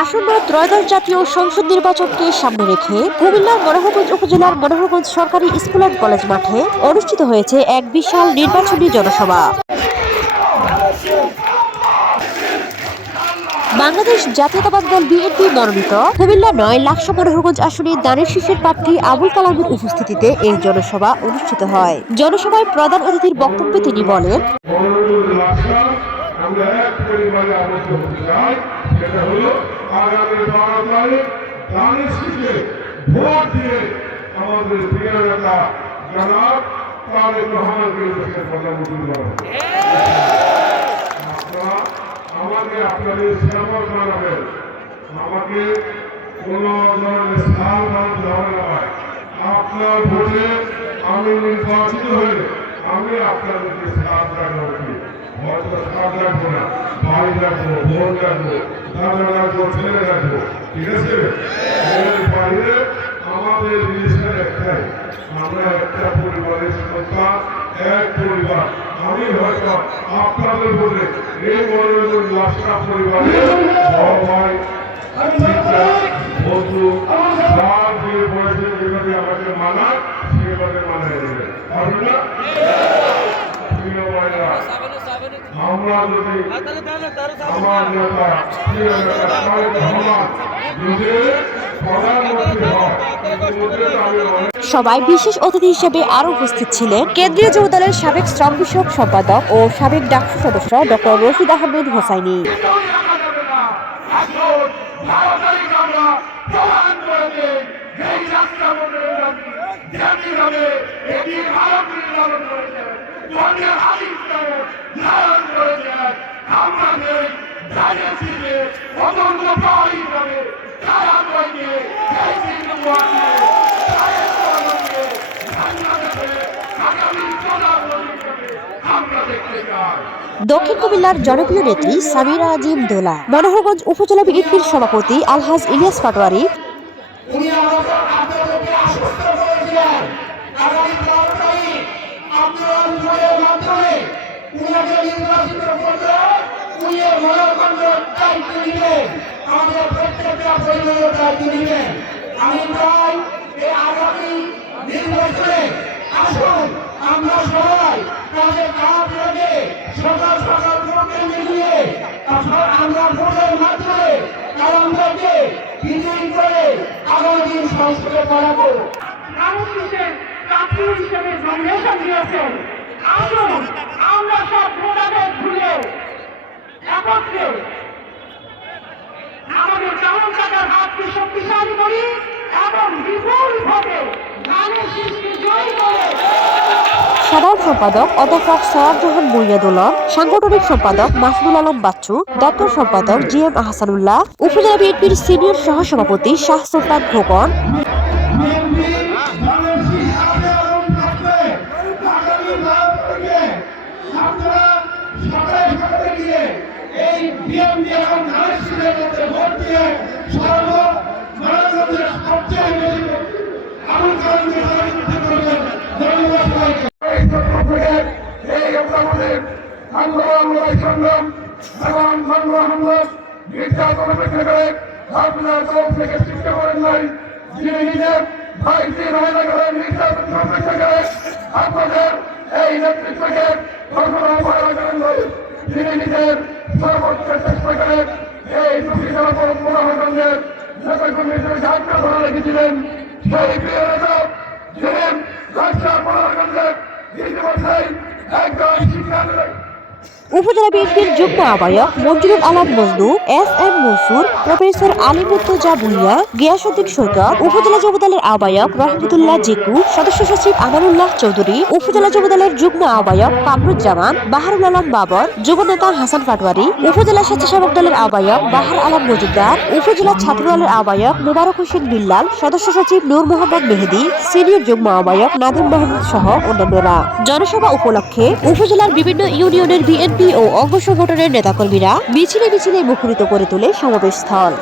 আসন্ন ত্রয়োদশ জাতীয় সংসদ নির্বাচনকে সামনে রেখে কুমিল্লার মনোহরগঞ্জ উপজেলার মনোহরগঞ্জ সরকারি স্কুল অ্যান্ড কলেজ মাঠে অনুষ্ঠিত হয়েছে এক বিশাল নির্বাচনী জনসভা। বাংলাদেশ জাতীয়তাবাদী দল বিএনপি মনোনীত কুমিল্লা ৯ লাকসা মনোহরগঞ্জ আসনে দানের শীষের প্রার্থী আবুল কালামের উপস্থিতিতে এই জনসভা অনুষ্ঠিত হয়। জনসভায় প্রধান অতিথির বক্তব্যে তিনি বলেন, আমরা এক পরিবারে আবদ্ধ হতে চাই, সেটা হলো আগামী 12 তারিখ দানের শীষে ভোট দিয়ে আমাদের প্রিয় নেতা জনাব তারেক রহমানকে দেশের প্রধানমন্ত্রী করা। আপনারা আমাকে আপনাদের সেবা জানাবেন, আমাকে কোন ধরনের স্থান দেওয়া নয়। আপনার ভোটে আমি নির্বাচিত হয়ে আমি আপনাদেরকে সাথ রাখবো, হয়তো সাথ রাখবো না, ভাই রাখবো, বোন রাখবো, দাদা রাখবো, ছেলে রাখবো, ঠিক আছে? এর বাইরে আমাদের জিনিসটা একটাই, আমরা একটা পরিবারের সন্তান, এক পরিবার। আমি হয়তো আপনাদের বলে এই মনোরঞ্জন লাকসা পরিবারের সবাই বন্ধু যার যে বয়সে যেভাবে আমাকে মানায় সেভাবে মানায় দেবে, পারবে না? প্রিয় ভাইরা, আমরা যদি আমার নেতা প্রিয় নেতা তারেক রহমান যদি প্রধানমন্ত্রী হয়, সবাই বিশেষ অতিথি হিসেবে আরো উপস্থিত ছিলেন কেন্দ্রীয় যুব দলের সাবেক শ্রম বিষয়ক সম্পাদক ও সাবেক ডাকসু সদস্য ডক্টর রশিদ আহমেদ হোসাইনি। দক্ষিণ কুমিল্লার জনপ্রিয় নেত্রী সামিরা আজিম দোলা, মনোহরগঞ্জ উপজেলা বিএনপির সভাপতি আলহাজ ইলিয়াস পাটোয়ারি, আমরা সবাই তাদের কাজ লাগে সকাল সকাল ভোটে মিলিয়ে আমরা ভোটের মাধ্যমে আমাদেরকে বিজয়ী করে আগামী দিন সংসদে করাবো। মানুষ প্রার্থী হিসেবে নমিনেশন দিয়েছেন, আসুন আমরা সব ভোটারদের ভুলে একত্রে আমাদের চাউল কাটার হাতকে শক্তিশালী করি এবং বিপুল ভোটে ধানের শীষকে জয়ী করে। সাধারণ সম্পাদক অধ্যাপক সওয়ার জাহান মুইয়াদুল্লাহ, সাংগঠনিক সম্পাদক মাসুদুল আলম বাচ্চু, দপ্তর সম্পাদক জিএম আহসানুল্লাহ, উপজেলা বিএনপির সিনিয়র সহসভাপতি শাহ সুলতান খোকন, আপনার দল থেকে সৃষ্টি করেন নাই, যিনি নিজের ভাইকে নির্যাতন করে আপনাদের এই নেতৃত্বকে কখনো অবহেলা করেন নাই, যিনি নিজের সর্বোচ্চ চেষ্টা করে এই মনোহরগঞ্জের নেতাকর্মীদের ঝাঁকা ধরে রেখেছিলেন। সেই প্রিয় নেতা যিনি লাকসা মনোহরগঞ্জের ইতিমধ্যেই একজন শিক্ষা উপজেলা বিএনপির যুগ্ম আহ্বায়ক Manjurul Alam Majnu, S M Mansur, professor Ali Murtaza Bhuiyan, Giasuddin Saikat, উপজেলা যুবদলের আহ্বায়ক রহমতুল্লাহ জিকু, সদস্য সচিব আমানুল্লাহ চৌধুরী, উপজেলা যুবদলের যুগ্ম আহ্বায়ক কামরুজ্জামান, বাহারুল আলম বাবর, যুব নেতা হাসান পাটোয়ারি, উপজেলা স্বেচ্ছাসেবক দলের আহ্বায়ক বাহার আলম মজুমদার, উপজেলা ছাত্র দলের আহ্বায়ক মোবারক হোসেন বিল্লাল, সদস্য সচিব নূর মোহাম্মদ মেহেদি, সিনিয়র যুগ্ম আহ্বায়ক নাদিম মাহমুদ সহ অন্যান্যরা। জনসভা উপলক্ষে উপজেলার বিভিন্ন ইউনিয়নের বিএনপি ও অঙ্গ সংগঠনের নেতাকর্মীরা মিছিলে মিছিলে মুখরিত করে তোলে সমাবেশ স্থল।